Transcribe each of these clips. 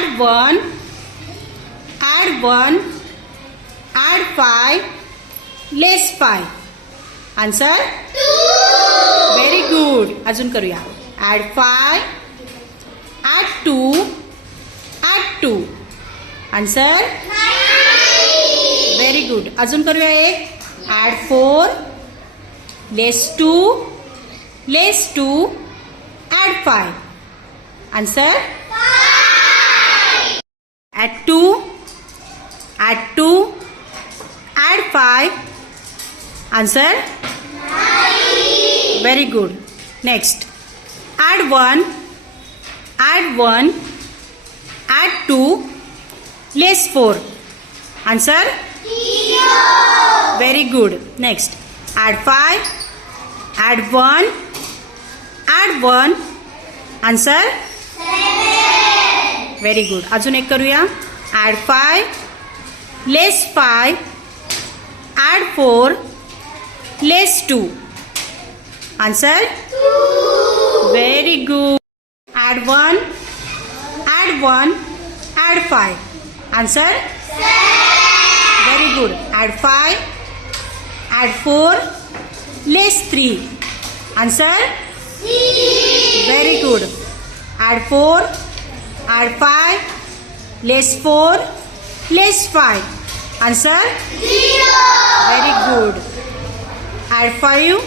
Add 1. Add 1. Add 5. Less 5. Answer? 2. Very good. अजून करूया. Add 5. Add 2. Add 2. Answer? 9. Very good. अजून करूया एक. Add 4. Less 2. Less 2. Add 5. Answer? 5. Add 2. Add 2. Add 5. Answer? 9. Very good. Next. Add 1. Add 1. Add 2. Less 4. Answer? 0. Very good. Next. Add 5. Add 1. Add 1. Answer? 7. Very good. अजून एक करूया. Add 5. Less 5. Add 4. Less 2. Answer? 2. Very good. Add 1. Add 1. Add 5. Answer? 7. Very good. Add 5. Add 4. Less 3. Answer? 6. Very good. Add 4. Add 5. Less 4. Less 5. Answer? 0. Very good. Add 5.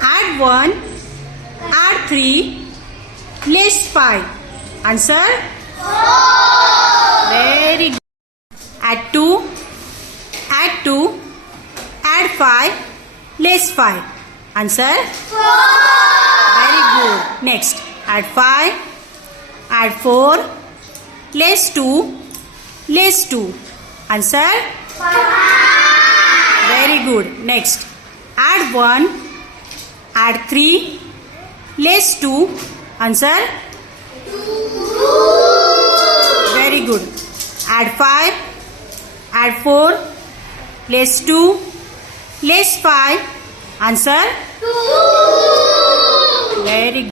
Add 1. Add 3. Less 5. Answer? 4. Very good. Add 2. Add 2. Add 5. Less 5. Answer? 4. Very good. Next. Add 5. Add 4. Less 2. Less 2. Answer? 5. Very good. Next. Add 1. Add 3. Less 2. Answer? 2. Very good. Add 5. Add 4. Less 2. Less 5. Answer? 2. Very good.